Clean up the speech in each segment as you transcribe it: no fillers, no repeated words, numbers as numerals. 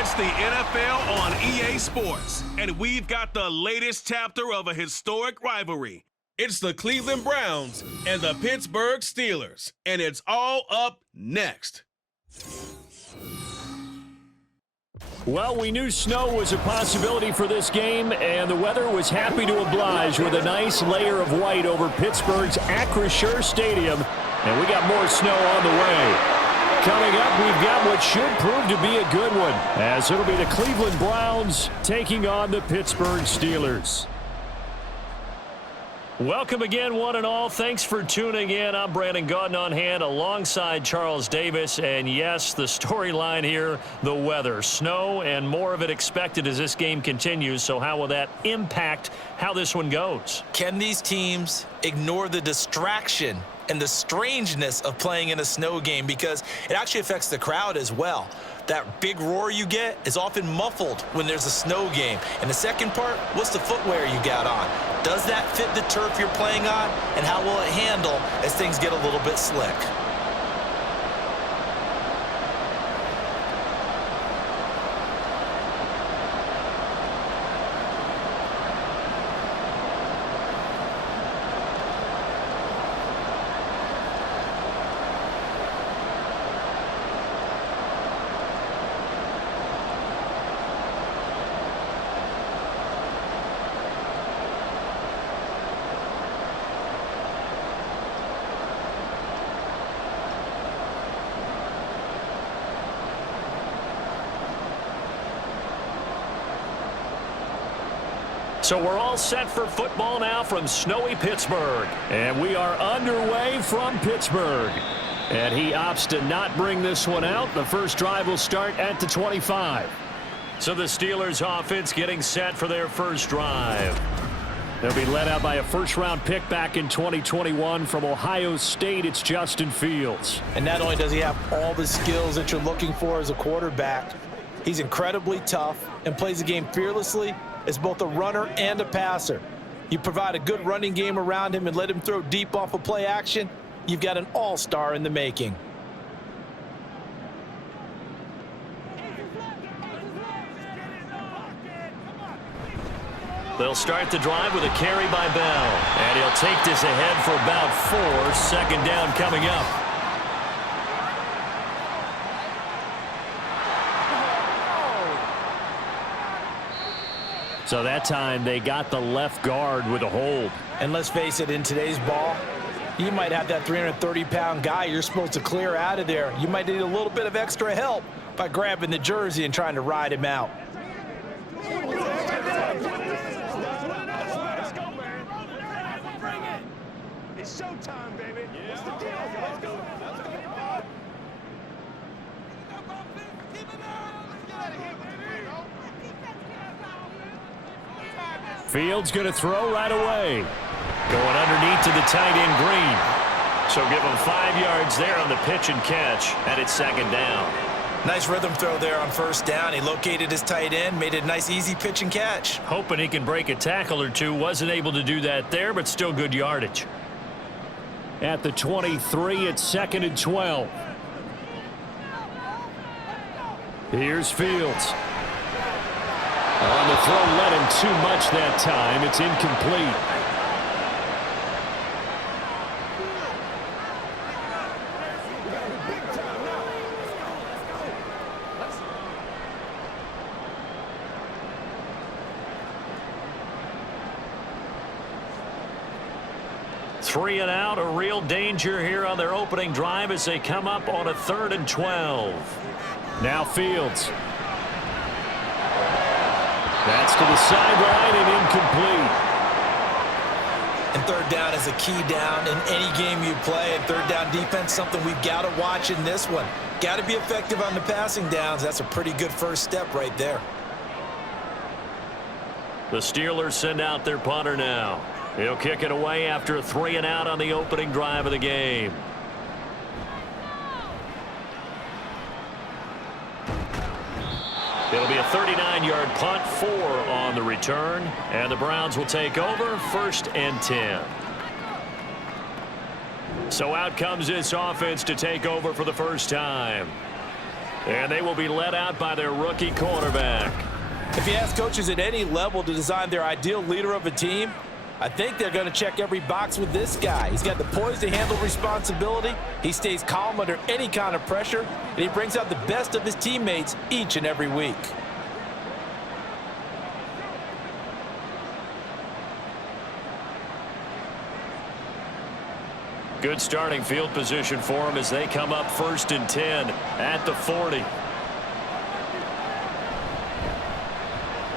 It's the NFL on EA Sports, and we've got the latest chapter of a historic rivalry. It's the Cleveland Browns and the Pittsburgh Steelers, and it's all up next. Well, we knew snow was a possibility for this game, and the weather was happy to oblige with a nice layer of white over Pittsburgh's Acrisure Stadium, and we got more snow on the way. Coming up, we've got what should prove to be a good one, as it'll be the Cleveland Browns taking on the Pittsburgh Steelers. Welcome again, one and all. Thanks for tuning in. I'm Brandon Gaudin on hand alongside Charles Davis. And yes, the storyline here, the weather. Snow and more of it expected as this game continues. So how will that impact how this one goes? Can these teams ignore the distraction and the strangeness of playing in a snow game, because it actually affects the crowd as well? That big roar you get is often muffled when there's a snow game. And the second part, what's the footwear you got on? Does that fit the turf you're playing on? And how will it handle as things get a little bit slick? So we're all set for football now from snowy Pittsburgh. And we are underway from Pittsburgh. And he opts to not bring this one out. The first drive will start at the 25. So the Steelers offense getting set for their first drive. They'll be led out by a first-round pick back in 2021 from Ohio State. It's Justin Fields. And not only does he have all the skills that you're looking for as a quarterback, he's incredibly tough and plays the game fearlessly as both a runner and a passer. You provide a good running game around him and let him throw deep off of play action, you've got an all-star in the making. They'll start the drive with a carry by Bell. And he'll take this ahead for about 4. Second down coming up. So that time they got the left guard with a hold. And let's face it, in today's ball, you might have that 330-pound guy you're supposed to clear out of there. You might need a little bit of extra help by grabbing the jersey and trying to ride him out. It's showtime, baby. What's the deal? Let's go. Fields going to throw right away. Going underneath to the tight end Green. So give him 5 yards there on the pitch and catch, and it's second down. Nice rhythm throw there on first down. He located his tight end, made it a nice easy pitch and catch. Hoping he can break a tackle or two. Wasn't able to do that there, but still good yardage. At the 23, it's second and 12. Here's Fields. On the throw, let him too much that time. It's incomplete. Three and out, a real danger here on their opening drive as they come up on a 3rd and 12. Now Fields. That's to the sideline and incomplete. And third down is a key down in any game you play. And third down defense, something we've got to watch in this one. Got to be effective on the passing downs. That's a pretty good first step right there. The Steelers send out their punter now. He'll kick it away after a 3 and out on the opening drive of the game. It'll be a 39-yard punt, 4 on the return, and the Browns will take over 1st and 10. So out comes this offense to take over for the first time. And they will be led out by their rookie quarterback. If you ask coaches at any level to design their ideal leader of a team, I think they're going to check every box with this guy. He's got the poise to handle responsibility. He stays calm under any kind of pressure, and he brings out the best of his teammates each and every week. Good starting field position for him as they come up 1st and 10 at the 40.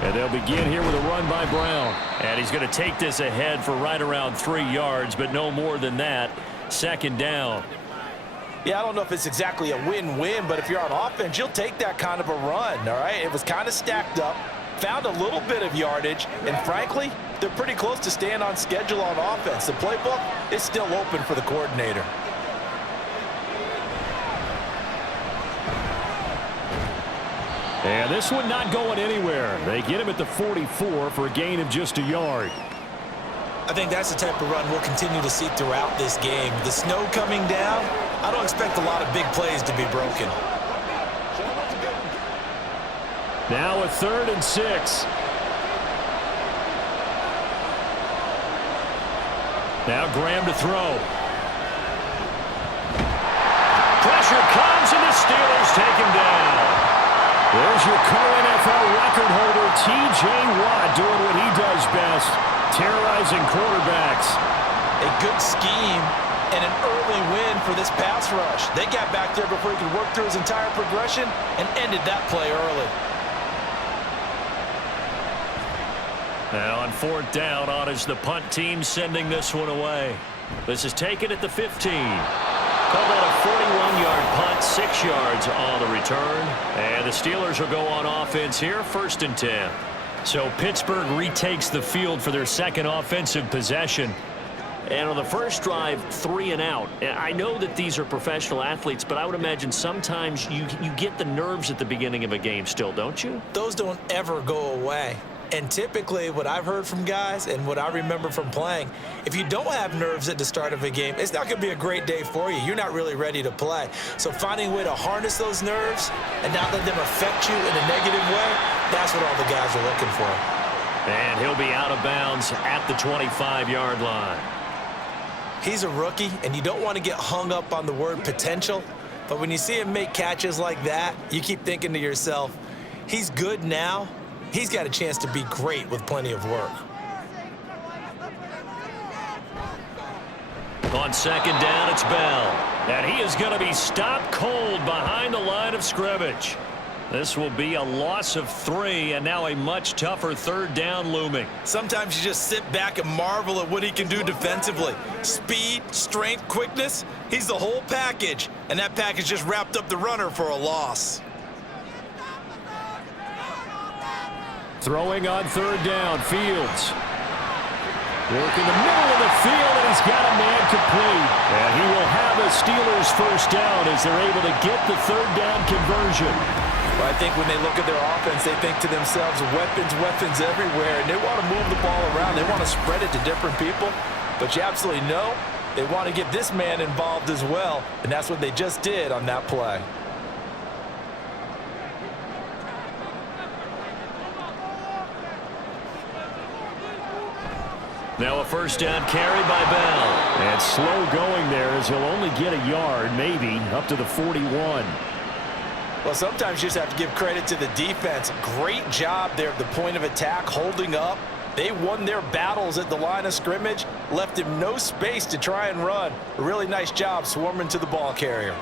And they'll begin here with a run by Brown. And he's going to take this ahead for right around 3 yards, but no more than that. 2nd down. Yeah, I don't know if it's exactly a win-win, but if you're on offense, you'll take that kind of a run, all right? It was kind of stacked up, found a little bit of yardage, and frankly, they're pretty close to staying on schedule on offense. The playbook is still open for the coordinator. And this one not going anywhere. They get him at the 44 for a gain of just a yard. I think that's the type of run we'll continue to see throughout this game. The snow coming down, I don't expect a lot of big plays to be broken. Now a 3rd and 6. Now Graham to throw. Pressure comes and the Steelers take him down. There's your co-NFL record holder, T.J. Watt, doing what he does best, terrorizing quarterbacks. A good scheme and an early win for this pass rush. They got back there before he could work through his entire progression and ended that play early. Now on 4th down, on is the punt team sending this one away. This is taken at the 15. Call that a 41-yard punt, 6 yards on the return. And the Steelers will go on offense here, 1st and 10. So Pittsburgh retakes the field for their 2nd offensive possession. And on the first drive, 3 and out. And I know that these are professional athletes, but I would imagine sometimes you get the nerves at the beginning of a game still, don't you? Those don't ever go away. And typically what I've heard from guys and what I remember from playing, if you don't have nerves at the start of a game, it's not going to be a great day for you. You're not really ready to play. So finding a way to harness those nerves and not let them affect you in a negative way, that's what all the guys are looking for. And he'll be out of bounds at the 25-yard line. He's a rookie, and you don't want to get hung up on the word potential. But when you see him make catches like that, you keep thinking to yourself, he's good now. He's got a chance to be great with plenty of work. On 2nd down, it's Bell. And he is going to be stopped cold behind the line of scrimmage. This will be a loss of 3, and now a much tougher 3rd down looming. Sometimes you just sit back and marvel at what he can do defensively. Speed, strength, quickness, he's the whole package. And that package just wrapped up the runner for a loss. Throwing on 3rd down, Fields. Working the middle of the field, and he's got a man complete. And he will have a Steelers 1st down as they're able to get the 3rd down conversion. Well, I think when they look at their offense, they think to themselves, weapons everywhere, and they want to move the ball around. They want to spread it to different people. But you absolutely know they want to get this man involved as well, and that's what they just did on that play. Now a 1st down carry by Bell. And slow going there as he'll only get a yard, maybe, up to the 41. Well, sometimes you just have to give credit to the defense. Great job there at the point of attack, holding up. They won their battles at the line of scrimmage, left him no space to try and run. A really nice job swarming to the ball carrier.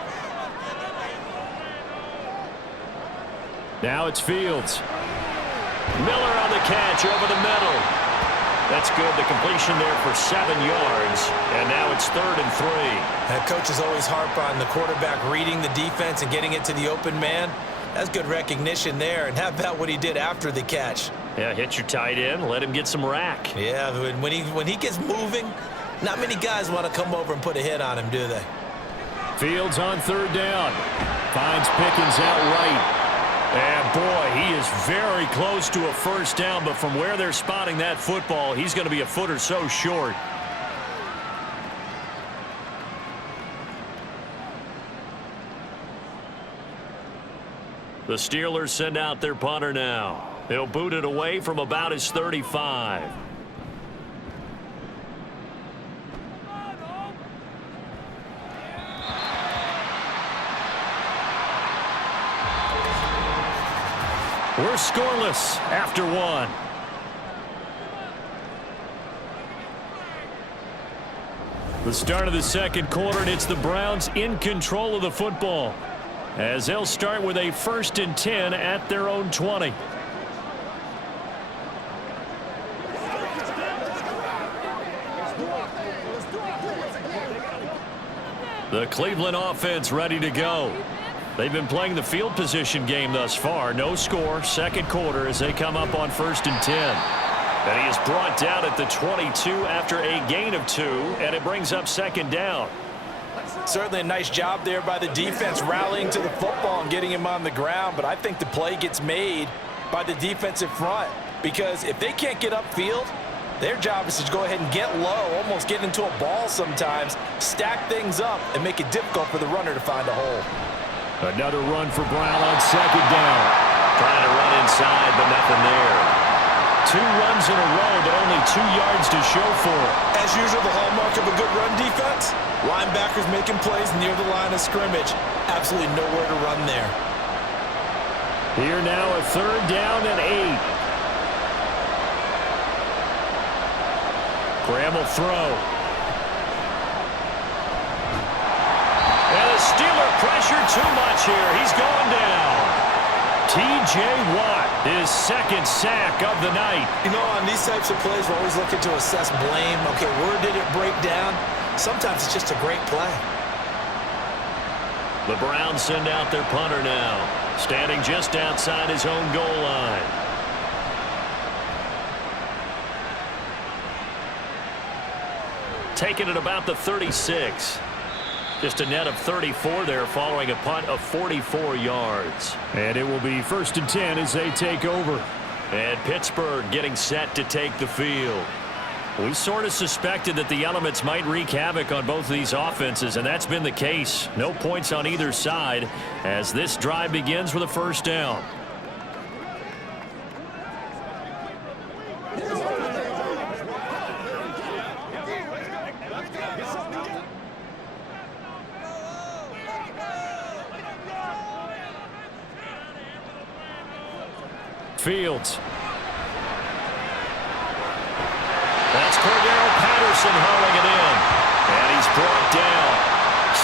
Now it's Fields. Miller on the catch over the middle. That's good. The completion there for 7 yards. And now it's 3rd and 3. That coaches always harp on the quarterback reading the defense and getting it to the open man. That's good recognition there. And how about what he did after the catch? Yeah, hit your tight end. Let him get some rack. Yeah, when he gets moving, not many guys want to come over and put a hit on him, do they? Fields on 3rd down. Finds Pickens out right. And, boy, he is very close to a 1st down, but from where they're spotting that football, he's going to be a foot or so short. The Steelers send out their punter now. He'll boot it away from about his 35. We're scoreless after one. The start of the second quarter, and it's the Browns in control of the football, as they'll start with a 1st and 10 at their own 20. The Cleveland offense ready to go. They've been playing the field position game thus far. No score, second quarter as they come up on 1st and 10. And he is brought down at the 22 after a gain of 2, and it brings up 2nd down. Certainly a nice job there by the defense rallying to the football and getting him on the ground, but I think the play gets made by the defensive front, because if they can't get upfield, their job is to go ahead and get low, almost get into a ball sometimes, stack things up, and make it difficult for the runner to find a hole. Another run for Brown on 2nd down. Trying to run inside, but nothing there. 2 runs in a row, but only 2 yards to show for it. As usual, the hallmark of a good run defense, linebackers making plays near the line of scrimmage. Absolutely nowhere to run there. Here now a 3rd down and 8. Graham will throw. And the Steeler pressure too much here. He's going down. T.J. Watt, his 2nd sack of the night. You know, on these types of plays, we're always looking to assess blame. Okay, where did it break down? Sometimes it's just a great play. The Browns send out their punter now, standing just outside his own goal line. Taking it about the 36. Just a net of 34 there following a punt of 44 yards. And it will be 1st and 10 as they take over. And Pittsburgh getting set to take the field. We sort of suspected that the elements might wreak havoc on both of these offenses, and that's been the case. No points on either side as this drive begins with a 1st down. Fields. That's Cordero Patterson hauling it in. And he's brought down.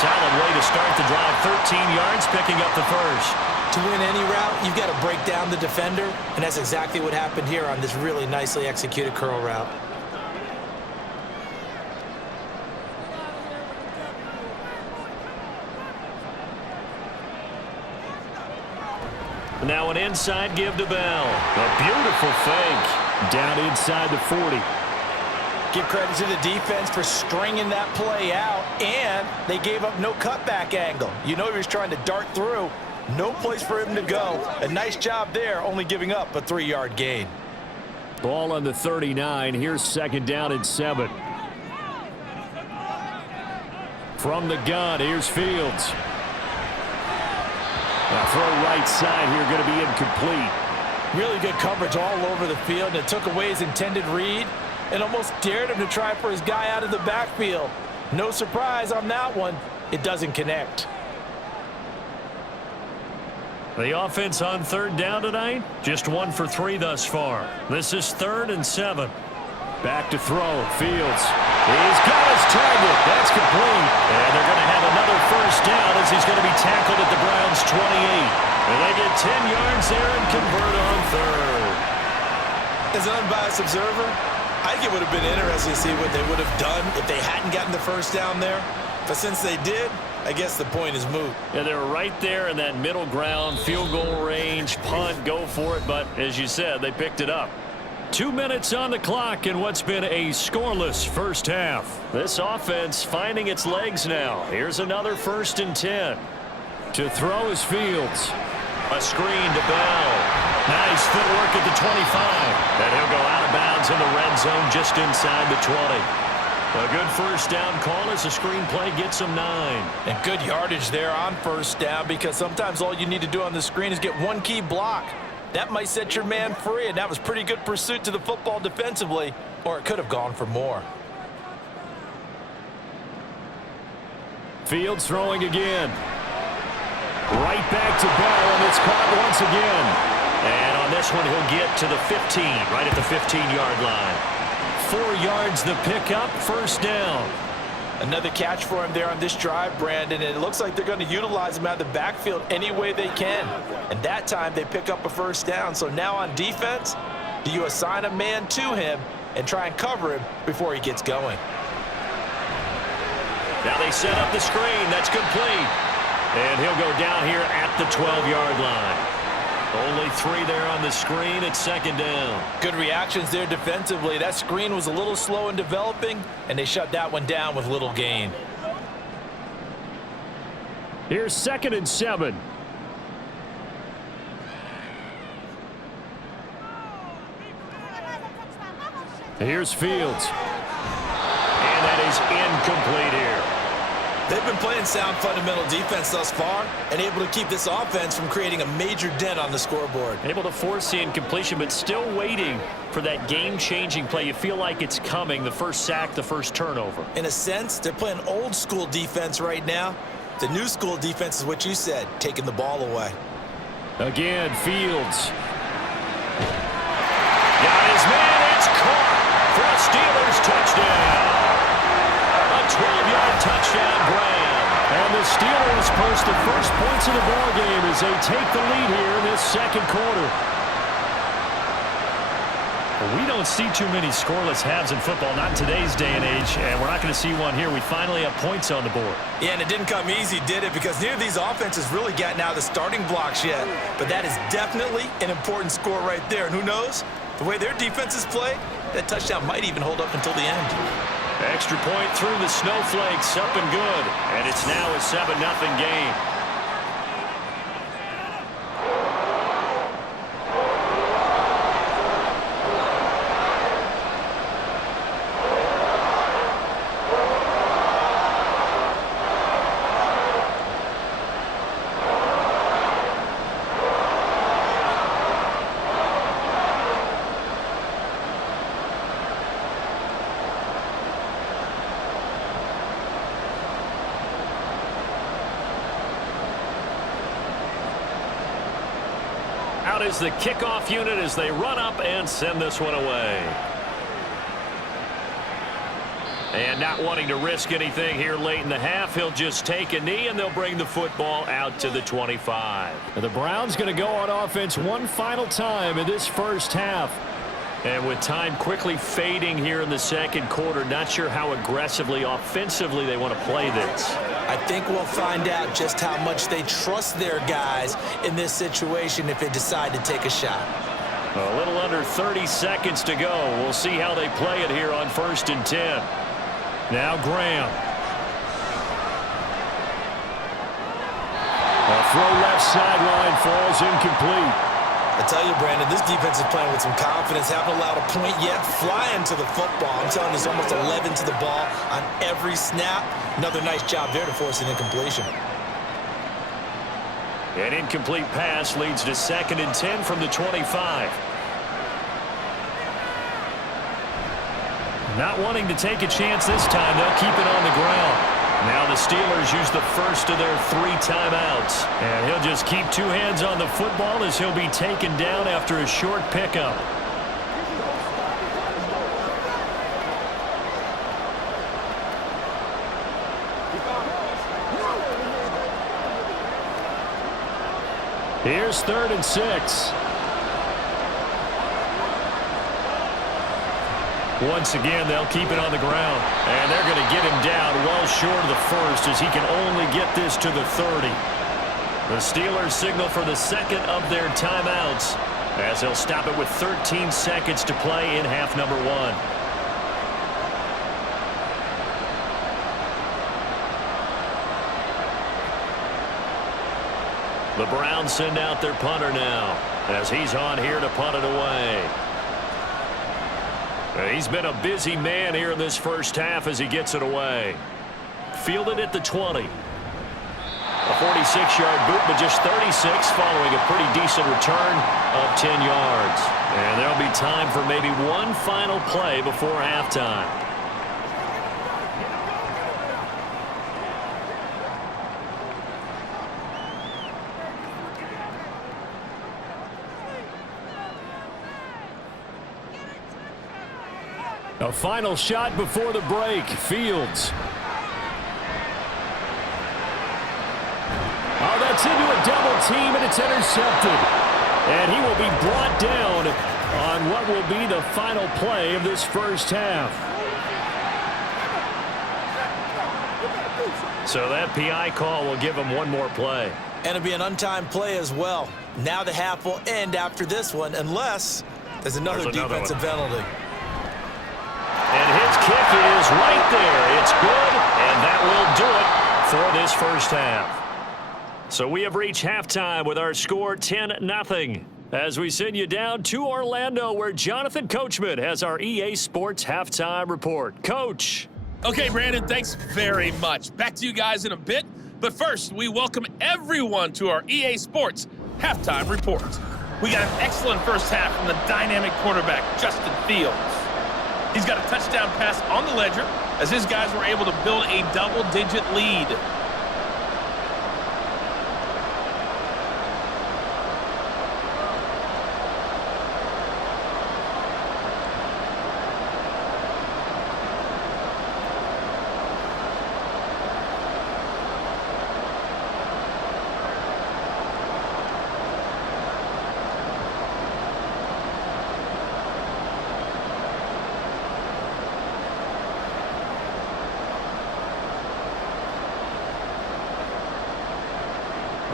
Solid way to start the drive. 13 yards, picking up the 1st. To win any route, you've got to break down the defender, and that's exactly what happened here on this really nicely executed curl route. Now an inside give to Bell. A beautiful fake. Down inside the 40. Give credit to the defense for stringing that play out, and they gave up no cutback angle. You know he was trying to dart through. No place for him to go. A nice job there, only giving up a 3-yard gain. Ball on the 39. Here's 2nd down and 7. From the gun, here's Fields. Now throw right side here, going to be incomplete. Really good coverage all over the field, and it took away his intended read and almost dared him to try for his guy out of the backfield. No surprise on that one. It doesn't connect. The offense on 3rd down tonight, just 1 for 3 thus far. This is 3rd and 7. Back to throw. Fields. He's got his target. That's complete. And they're going to have another 1st down as he's going to be tackled at the Browns' 28. And they get 10 yards there and convert on 3rd. As an unbiased observer, I think it would have been interesting to see what they would have done if they hadn't gotten the 1st down there. But since they did, I guess the point is moot. Yeah, they were right there in that middle ground, field goal range, punt, go for it. But as you said, they picked it up. 2 minutes on the clock in what's been a scoreless first half. This offense finding its legs now. Here's another 1st and 10. To throw is Fields. A screen to Bell. Nice footwork at the 25. And he'll go out of bounds in the red zone just inside the 20. A good first down call as the screenplay gets him 9. And good yardage there on first down, because sometimes all you need to do on the screen is get one key block. That might set your man free, and that was pretty good pursuit to the football defensively, or it could have gone for more. Fields throwing again. Right back to Bell, and it's caught once again. And on this one, he'll get to the 15, right at the 15-yard line. 4 yards the pickup, first down. Another catch for him there on this drive, Brandon, and it looks like they're going to utilize him out of the backfield any way they can. And that time, they pick up a first down. So now on defense, do you assign a man to him and try and cover him before he gets going? Now they set up the screen. That's complete. And he'll go down here at the 12-yard line. Only 3 there on the screen. It's second down. Good reactions there defensively. That screen was a little slow in developing, and they shut that one down with little gain. Here's 2nd and 7. Here's Fields. And that is incomplete here. They've been playing sound fundamental defense thus far and able to keep this offense from creating a major dent on the scoreboard. Able to force the incompletion, but still waiting for that game-changing play. You feel like it's coming, the first sack, the first turnover. In a sense, they're playing old-school defense right now. The new school defense is what you said, taking the ball away. Again, Fields. Got his man, it's caught for a Steelers touchdown. A 12-yard touchdown grab. And the Steelers post the first points of the ballgame as they take the lead here in this second quarter. Well, we don't see too many scoreless halves in football, not in today's day and age, and we're not going to see one here. We finally have points on the board. Yeah, and it didn't come easy, did it? Because neither of these offenses really gotten out of the starting blocks yet. But that is definitely an important score right there. And who knows? The way their defenses play, that touchdown might even hold up until the end. Extra point through the snowflakes, up and good. And it's now a 7-0 game. Out is the kickoff unit as they run up and send this one away. And not wanting to risk anything here late in the half, he'll just take a knee and they'll bring the football out to the 25. The Browns going to go on offense one final time in this first half. And with time quickly fading here in the second quarter, not sure how aggressively, offensively they want to play this. I think we'll find out just how much they trust their guys in this situation if they decide to take a shot. A little under 30 seconds to go. We'll see how they play it here on 1st and 10. Now Graham. A throw left sideline falls incomplete. I tell you, Brandon, this defense is playing with some confidence. Haven't allowed a point yet. Flying to the football. I'm telling you, it's almost 11 to the ball on every snap. Another nice job there to force an incompletion. An incomplete pass leads to 2nd and 10 from the 25. Not wanting to take a chance this time, they'll keep it on the ground. Now the Steelers use the first of their 3 timeouts. And he'll just keep 2 hands on the football as he'll be taken down after a short pickup. Here's 3rd and 6. Once again, they'll keep it on the ground. And they're going to get him down well short of the first as he can only get this to the 30. The Steelers signal for the second of their timeouts as they'll stop it with 13 seconds to play in half number 1. The Browns send out their punter now as he's on here to punt it away. He's been a busy man here in this first half as he gets it away. Fielded at the 20. A 46-yard boot, but just 36 following a pretty decent return of 10 yards. And there'll be time for maybe one final play before halftime. A final shot before the break. Fields. Oh, that's into a double team, and it's intercepted. And he will be brought down on what will be the final play of this first half. So that PI call will give him one more play. And it'll be an untimed play as well. Now the half will end after this one, unless there's another defensive penalty. And his kick is right there. It's good, and that will do it for this first half. So we have reached halftime with our score 10-0. As we send you down to Orlando, where Jonathan Coachman has our EA Sports halftime report. Coach. Okay, Brandon, thanks very much. Back to you guys in a bit. But first, we welcome everyone to our EA Sports halftime report. We got an excellent first half from the dynamic quarterback, Justin Fields. He's got a touchdown pass on the ledger as his guys were able to build a double-digit lead.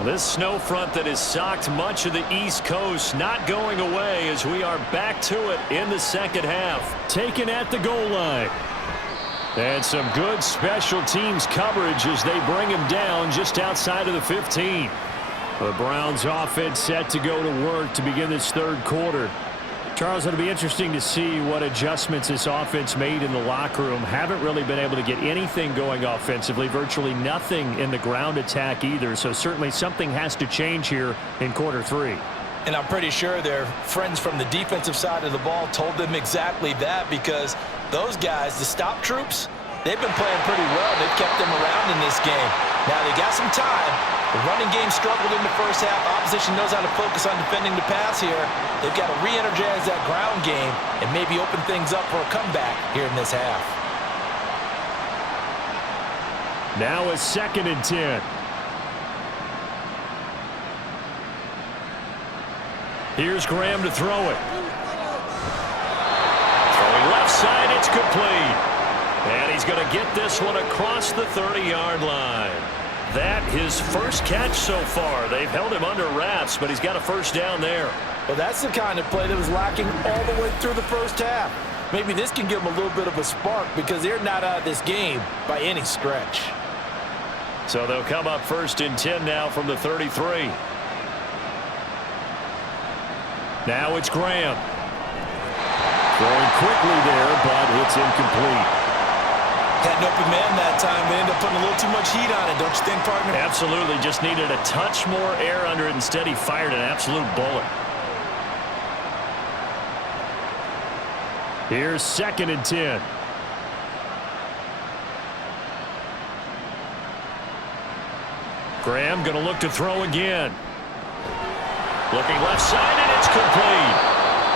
This snow front that has socked much of the East Coast not going away as we are back to it in the second half. Taken at the goal line. And some good special teams coverage as they bring him down just outside of the 15. The Browns offense set to go to work to begin this third quarter. Charles, it'll be interesting to see what adjustments this offense made in the locker room. Haven't really been able to get anything going offensively, virtually nothing in the ground attack either. So certainly something has to change here in quarter three. And I'm pretty sure their friends from the defensive side of the ball told them exactly that, because those guys, the stop troops, they've been playing pretty well. They've kept them around in this game. Now they got some time. The running game struggled in the first half. Opposition knows how to focus on defending the pass here. They've got to re-energize that ground game and maybe open things up for a comeback here in this half. Now a 2nd and 10. Here's Graham to throw it. Throwing left side, it's complete. And he's going to get this one across the 30-yard line. That his first catch so far. They've held him under wraps, but he's got a first down there. Well, that's the kind of play that was lacking all the way through the first half. Maybe this can give them a little bit of a spark because they're not out of this game by any stretch. So they'll come up 1st and 10 now from the 33. Now it's Graham. Throwing quickly there, but it's incomplete. Had an open man that time. They ended up putting a little too much heat on it, don't you think, partner? Absolutely. Just needed a touch more air under it. Instead, he fired an absolute bullet. Here's 2nd and 10. Graham going to look to throw again. Looking left side, and it's complete.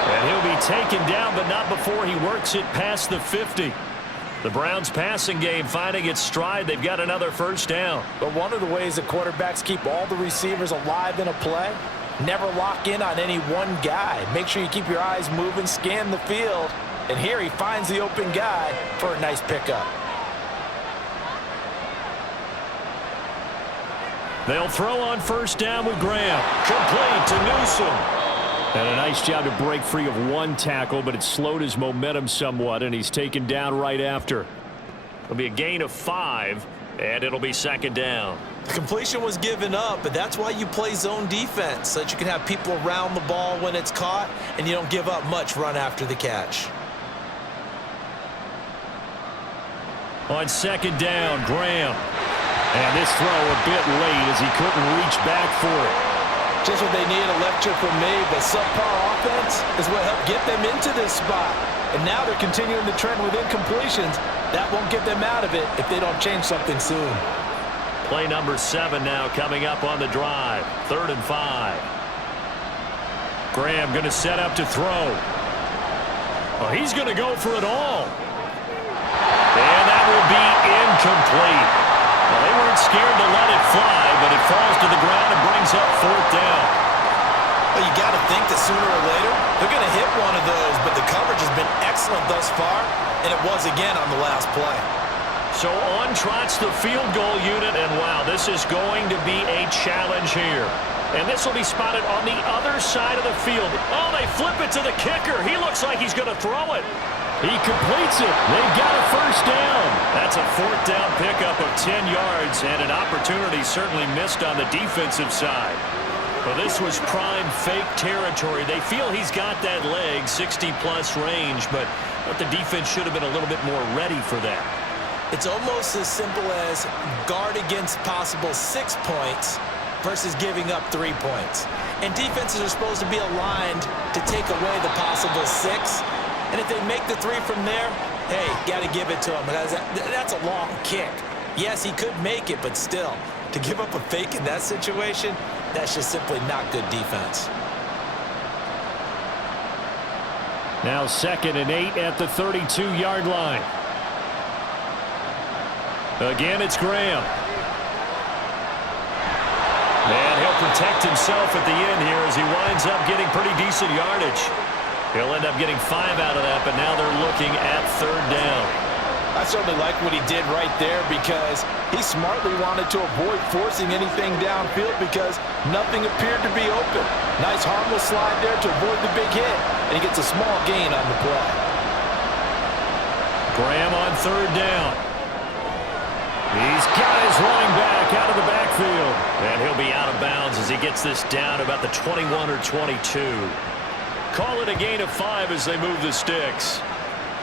And he'll be taken down, but not before he works it past the 50. The Browns passing game finding its stride. They've got another first down. But one of the ways that quarterbacks keep all the receivers alive in a play, never lock in on any one guy. Make sure you keep your eyes moving, scan the field. And here he finds the open guy for a nice pickup. They'll throw on first down with Graham. Complete to Newsome. And a nice job to break free of one tackle, but it slowed his momentum somewhat, and he's taken down right after. It'll be a gain of 5, and it'll be 2nd down. The completion was given up, but that's why you play zone defense, so that you can have people around the ball when it's caught, and you don't give up much run after the catch. On second down, Graham. And this throw a bit late as he couldn't reach back for it. Just what they need, a lecture from me, but subpar offense is what helped get them into this spot. And now they're continuing the trend with incompletions. That won't get them out of it if they don't change something soon. Play number 7 now coming up on the drive. 3rd and 5. Graham going to set up to throw. Well, he's going to go for it all. And that will be incomplete. Well, they weren't scared to let it fly, but it falls to the ground and brings up 4th down. Well, you got to think that sooner or later they're going to hit one of those, but the coverage has been excellent thus far, and it was again on the last play. So on trots the field goal unit, and wow, this is going to be a challenge here. And this will be spotted on the other side of the field. Oh, they flip it to the kicker. He looks like he's going to throw it. He completes it. They've got a 1st down. That's a 4th down pickup of 10 yards, and an opportunity certainly missed on the defensive side. Well, this was prime fake territory. They feel he's got that leg, 60-plus range, but the defense should have been a little bit more ready for that. It's almost as simple as guard against possible 6 points versus giving up 3 points. And defenses are supposed to be aligned to take away the possible 6. And if they make the 3 from there, hey, got to give it to him. That's a long kick. Yes, he could make it, but still, to give up a fake in that situation, that's just simply not good defense. Now 2nd and 8 at the 32-yard line. Again, it's Graham. And he'll protect himself at the end here as he winds up getting pretty decent yardage. He'll end up getting 5 out of that, but now they're looking at 3rd down. I certainly like what he did right there because he smartly wanted to avoid forcing anything downfield because nothing appeared to be open. Nice harmless slide there to avoid the big hit, and he gets a small gain on the play. Graham on 3rd down. He's got his running back out of the backfield. And he'll be out of bounds as he gets this down about the 21 or 22. Call it a gain of 5 as they move the sticks.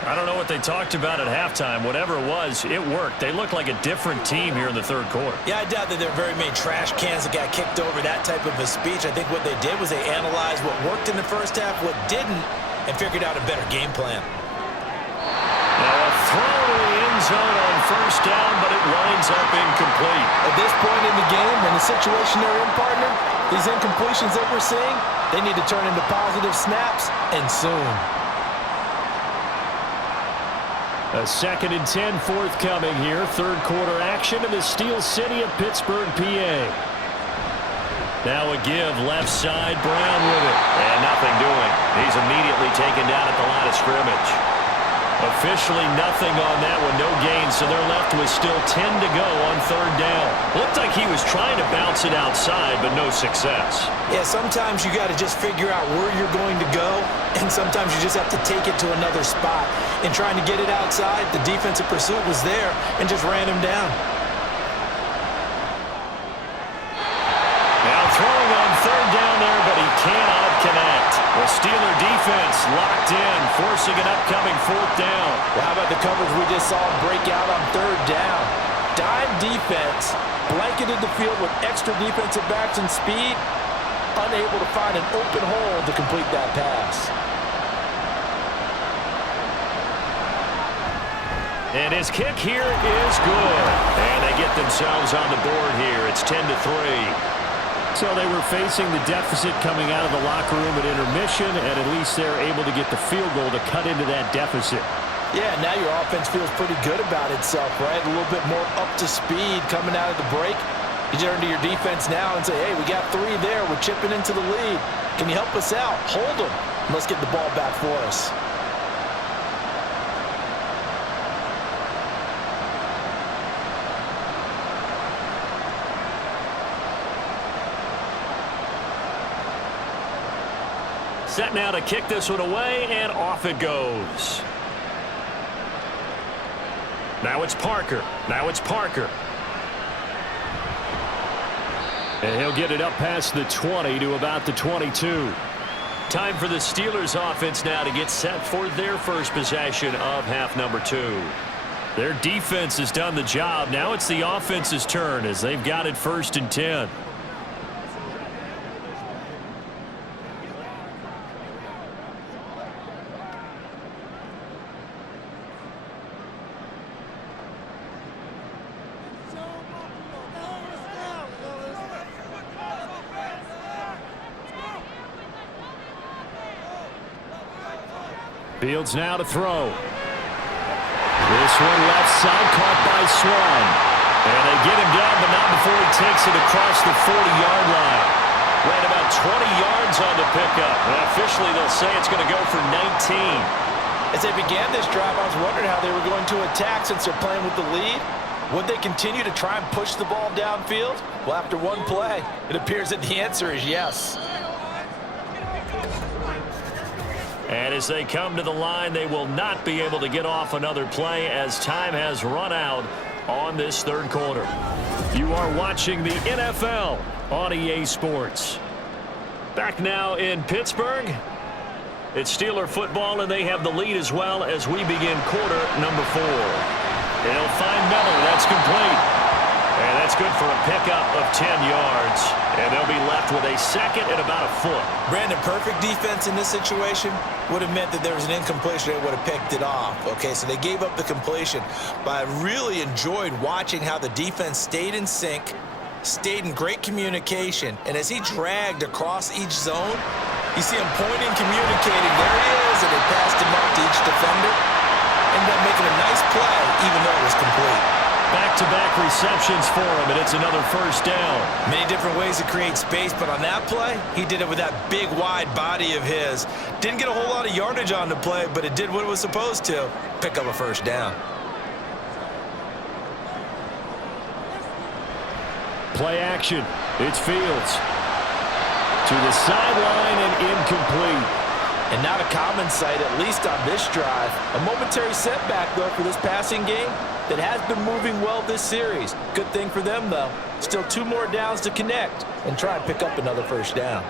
I don't know what they talked about at halftime. Whatever it was, it worked. They look like a different team here in the 3rd quarter. Yeah, I doubt that there are very many trash cans that got kicked over that type of a speech. I think what they did was they analyzed what worked in the first half, what didn't, and figured out a better game plan. Now a throw to the end zone on 1st down, but it winds up incomplete. At this point in the game, in the situation they're in, partner, these incompletions that we're seeing, they need to turn into positive snaps, and soon. A 2nd and 10 forthcoming here. 3rd quarter action in the Steel City of Pittsburgh, PA. Now a give left side, Brown with it. And nothing doing. He's immediately taken down at the line of scrimmage. Officially nothing on that one, no gain, so they're left with still 10 to go on 3rd down. Looked like he was trying to bounce it outside, but no success. Yeah, sometimes you got to just figure out where you're going to go, and sometimes you just have to take it to another spot. In trying to get it outside, the defensive pursuit was there and just ran him down. Now throwing on 3rd down there, but he cannot connect. The Steeler defense locked in, forcing an upcoming 4th down. Well, how about the coverage we just saw break out on 3rd down? Dime defense, blanketed the field with extra defensive backs and speed, unable to find an open hole to complete that pass. And his kick here is good. And they get themselves on the board here. It's 10-3. So they were facing the deficit coming out of the locker room at intermission, and at least they're able to get the field goal to cut into that deficit. Yeah, now your offense feels pretty good about itself, right? A little bit more up to speed coming out of the break. You turn to your defense now and say, hey, we got 3 there. We're chipping into the lead. Can you help us out? Hold them. Let's get the ball back for us. Set now to kick this one away, and off it goes. Now it's Parker. And he'll get it up past the 20 to about the 22. Time for the Steelers offense now to get set for their first possession of half number 2. Their defense has done the job. Now it's the offense's turn as they've got it 1st and 10. Fields now to throw. This one left side caught by Swan. And they get him down, but not before he takes it across the 40-yard line. Right about 20 yards on the pickup. And officially, they'll say it's going to go for 19. As they began this drive, I was wondering how they were going to attack since they're playing with the lead. Would they continue to try and push the ball downfield? Well, after one play, it appears that the answer is yes. And as they come to the line, they will not be able to get off another play as time has run out on this 3rd quarter. You are watching the NFL on EA Sports. Back now in Pittsburgh. It's Steeler football, and they have the lead as well as we begin quarter number 4. They'll find Miller. That's complete. And that's good for a pickup of 10 yards. And they'll be left with a 2nd and about a foot. Brandon, perfect defense in this situation would have meant that there was an incompletion. They would have picked it off. Okay, so they gave up the completion. But I really enjoyed watching how the defense stayed in sync, stayed in great communication. And as he dragged across each zone, you see him pointing, communicating. There he is, and they passed him up to each defender. Ended up making a nice play, even though it was complete. Back-to-back receptions for him, and it's another 1st down. Many different ways to create space, but on that play, he did it with that big, wide body of his. Didn't get a whole lot of yardage on the play, but it did what it was supposed to. Pick up a 1st down. Play action. It's Fields. To the sideline and incomplete. And not a common sight, at least on this drive. A momentary setback, though, for this passing game that has been moving well this series. Good thing for them, though. Still 2 more downs to connect and try and pick up another 1st down.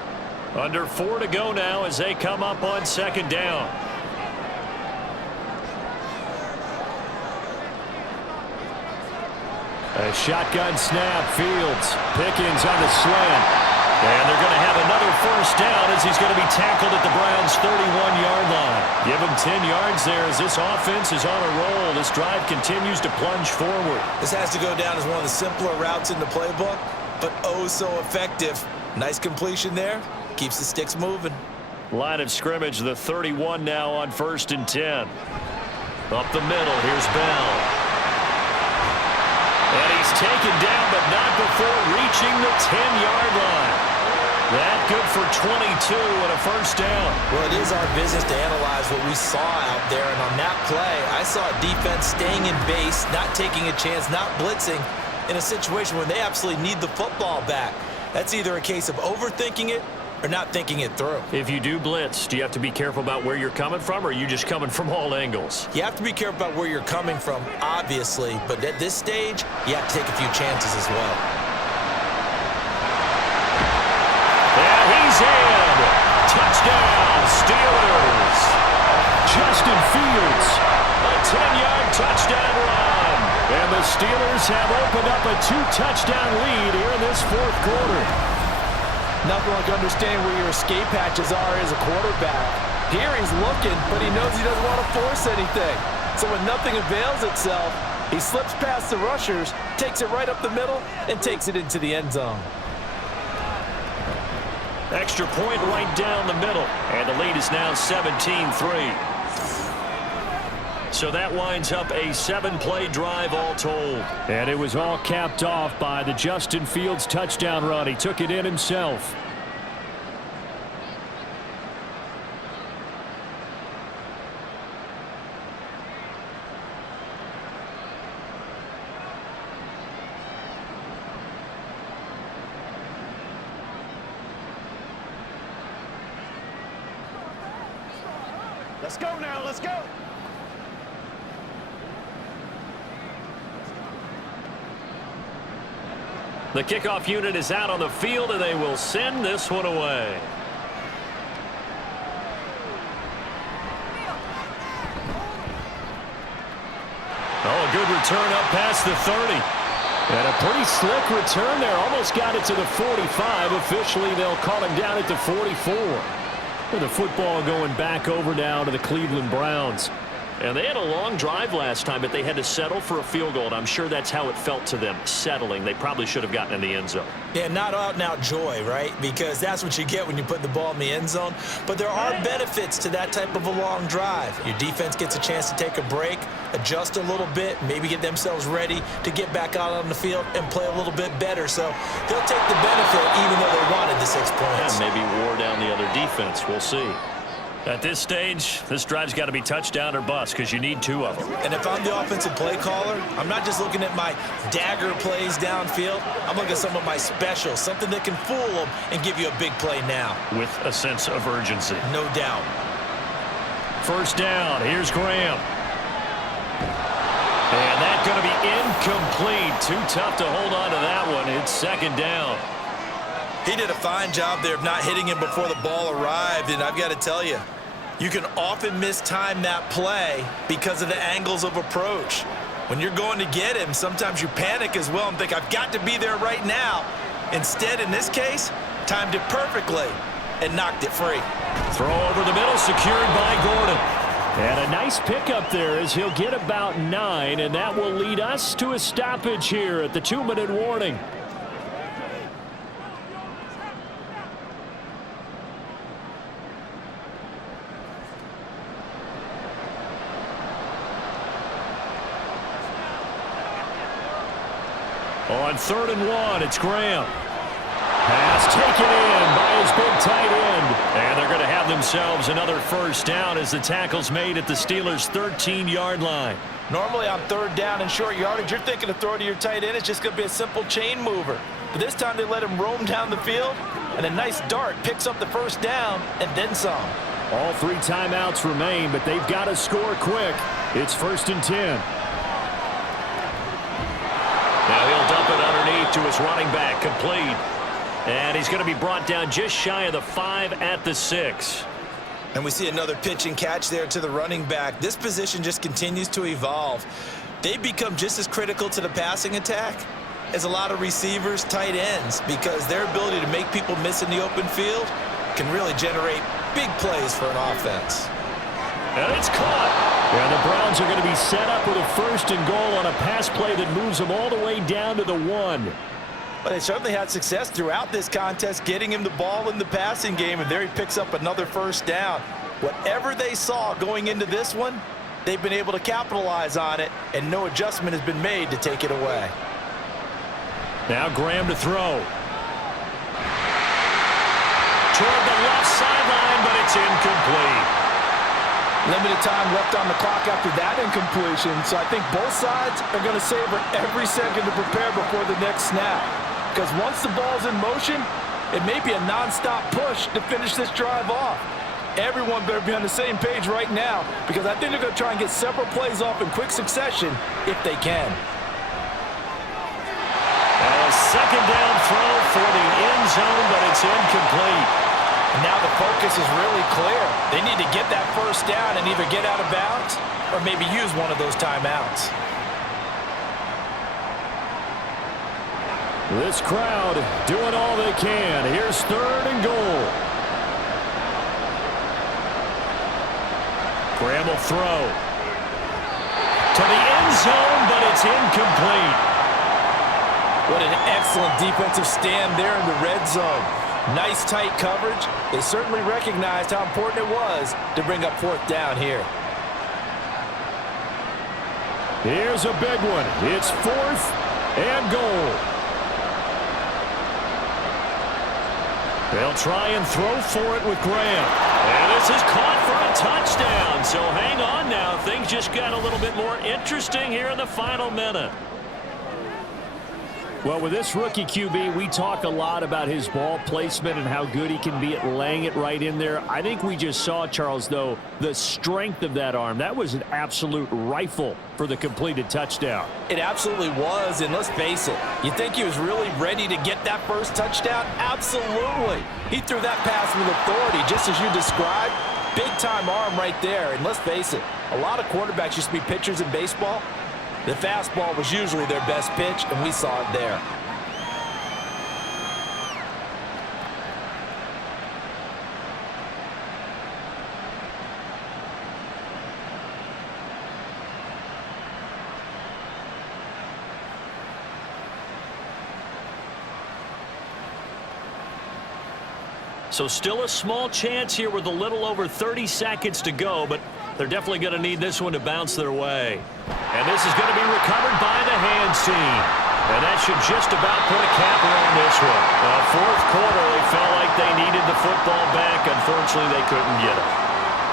Under 4 to go now as they come up on 2nd down. A shotgun snap. Fields. Pickens on the slant. And they're going to have another 1st down as he's going to be tackled at the Browns' 31-yard line. Give him 10 yards there as this offense is on a roll. This drive continues to plunge forward. This has to go down as one of the simpler routes in the playbook, but oh so effective. Nice completion there. Keeps the sticks moving. Line of scrimmage, the 31 now on 1st and 10. Up the middle, here's Bell. And he's taken down, but not before reaching the 10-yard line. That good for 22 and a 1st down. Well, it is our business to analyze what we saw out there, and on that play, I saw a defense staying in base, not taking a chance, not blitzing in a situation where they absolutely need the football back. That's either a case of overthinking it or not thinking it through. If you do blitz, do you have to be careful about where you're coming from, or are you just coming from all angles? You have to be careful about where you're coming from, obviously, but at this stage, you have to take a few chances as well. And he's in. Touchdown, Steelers. Justin Fields, a 10-yard touchdown run. And the Steelers have opened up a 2-touchdown lead here in this 4th quarter. Nothing like understanding where your escape hatches are as a quarterback. Here he's looking, but he knows he doesn't want to force anything. So when nothing avails itself, he slips past the rushers, takes it right up the middle, and takes it into the end zone. Extra point right down the middle. And the lead is now 17-3. So that winds up a 7-play drive all told. And it was all capped off by the Justin Fields touchdown run. He took it in himself. Let's go now, let's go. The kickoff unit is out on the field, and they will send this one away. Oh, a good return up past the 30. And a pretty slick return there. Almost got it to the 45. Officially, they'll call him down at the 44. With the football going back over now to the Cleveland Browns. And they had a long drive last time, but they had to settle for a field goal. And I'm sure that's how it felt to them, settling. They probably should have gotten in the end zone. Yeah, not out-and-out joy, right? Because that's what you get when you put the ball in the end zone. But there are benefits to that type of a long drive. Your defense gets a chance to take a break, adjust a little bit, maybe get themselves ready to get back out on the field and play a little bit better. So they'll take the benefit even though they wanted the 6 points. And maybe wore down the other defense. We'll see. At this stage, this drive's got to be touchdown or bust because you need 2 of them. And if I'm the offensive play caller, I'm not just looking at my dagger plays downfield. I'm looking at some of my specials, something that can fool them and give you a big play now. With a sense of urgency. No doubt. First down. Here's Graham. And that's going to be incomplete. Too tough to hold on to that one. It's second down. He did a fine job there of not hitting him before the ball arrived, and I've got to tell you, you can often mistime that play because of the angles of approach. When you're going to get him, sometimes you panic as well and think, I've got to be there right now. Instead, in this case, timed it perfectly and knocked it free. Throw over the middle, secured by Gordon. And a nice pickup there as he'll get about 9, and that will lead us to a stoppage here at the 2-minute warning. On 3rd and 1, it's Graham. Pass taken in by his big tight end. And they're going to have themselves another first down as the tackle's made at the Steelers' 13-yard line. Normally on 3rd down and short yardage, you're thinking to throw to your tight end. It's just going to be a simple chain mover. But this time they let him roam down the field, and a nice dart picks up the first down and then some. All 3 timeouts remain, but they've got to score quick. It's 1st and 10. Now he'll dump it underneath to his running back, complete. And he's going to be brought down just shy of the 5 at the 6. And we see another pitch and catch there to the running back. This position just continues to evolve. They've become just as critical to the passing attack as a lot of receivers, tight ends, because their ability to make people miss in the open field can really generate big plays for an offense. And it's caught. And the Browns are going to be set up with a 1st and goal on a pass play that moves them all the way down to the 1. But they certainly had success throughout this contest, getting him the ball in the passing game, and there he picks up another first down. Whatever they saw going into this one, they've been able to capitalize on it, and no adjustment has been made to take it away. Now Graham to throw. Toward the left sideline, but it's incomplete. Limited time left on the clock after that incompletion, so I think both sides are going to savor every second to prepare before the next snap. Because once the ball's in motion, it may be a nonstop push to finish this drive off. Everyone better be on the same page right now, because I think they're going to try and get several plays off in quick succession if they can. A second down throw for the end zone, but it's incomplete. And now the focus is really clear. They need to get that first down and either get out of bounds or maybe use one of those timeouts. This crowd doing all they can. Here's 3rd and goal. Graham will throw. To the end zone, but it's incomplete. What an excellent defensive stand there in the red zone. Nice tight coverage. They certainly recognized how important it was to bring up 4th down here. Here's a big one. It's 4th and goal. They'll try and throw for it with Graham. And this is caught for a touchdown. So hang on now. Things just got a little bit more interesting here in the final minute. Well, with this rookie QB, we talk a lot about his ball placement and how good he can be at laying it right in there. I think we just saw, Charles, though, the strength of that arm. That was an absolute rifle for the completed touchdown. It absolutely was, and let's face it, you think he was really ready to get that first touchdown? Absolutely. He threw that pass with authority, just as you described. Big-time arm right there, and let's face it, a lot of quarterbacks used to be pitchers in baseball. The fastball was usually their best pitch, and we saw it there. So still a small chance here with a little over 30 seconds to go, but they're definitely going to need this one to bounce their way. And this is going to be recovered by the hands team. And that should just about put a capper on this one. Fourth quarter, they felt like they needed the football back. Unfortunately, they couldn't get it.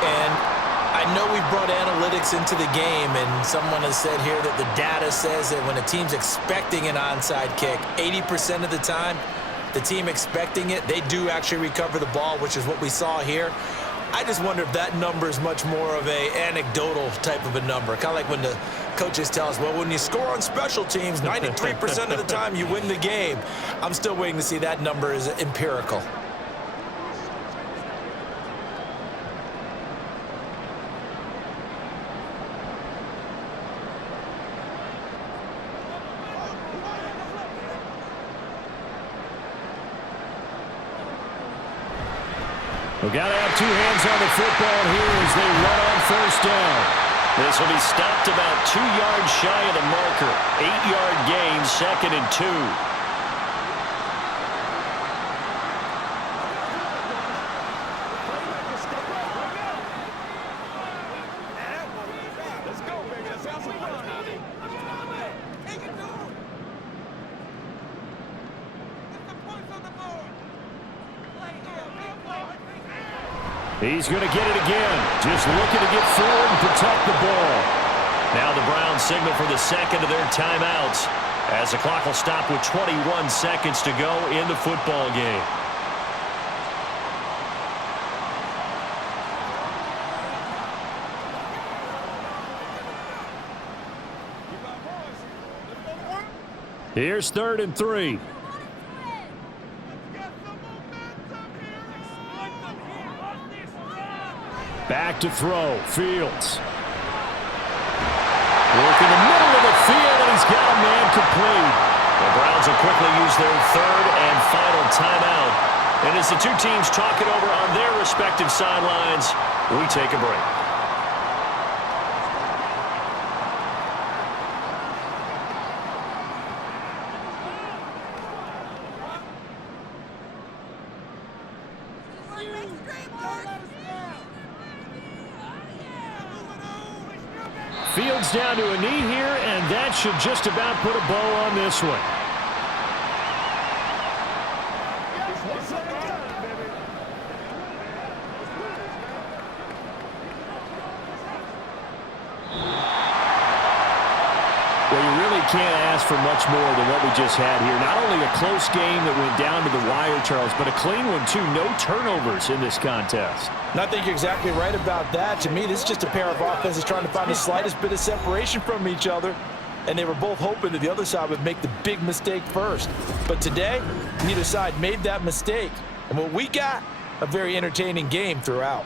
And I know we brought analytics into the game, and someone has said here that the data says that when a team's expecting an onside kick, 80% of the time, the team expecting it, they do actually recover the ball, which is what we saw here. I just wonder if that number is much more of a anecdotal type of a number. Kind of like when the coaches tell us, well, when you score on special teams, 93% of the time you win the game. I'm still waiting to see that number is empirical. We've got to have two hands on the football here as they run on first down. This will be stopped about 2 yards shy of the marker. 8-yard gain, 2nd and 2. Let's go, baby. Let's have some fun. He's going to get it again. Just looking to get forward and protect the ball. Now the Browns signal for the second of their timeouts as the clock will stop with 21 seconds to go in the football game. Here's 3rd and 3. Back to throw. Fields. Working the middle of the field, and he's got a man complete. The Browns will quickly use their 3rd and final timeout. And as the two teams talk it over on their respective sidelines, we take a break. Fields down to a knee here, and that should just about put a bow on this one. Well, you really can't ask for much more than what we just had here. Not only a close game that went down to the wire, Charles, but a clean one, too. No turnovers in this contest. And I think you're exactly right about that. To me, this is just a pair of offenses trying to find the slightest bit of separation from each other. And they were both hoping that the other side would make the big mistake first. But today, neither side made that mistake. And what we got, a very entertaining game throughout.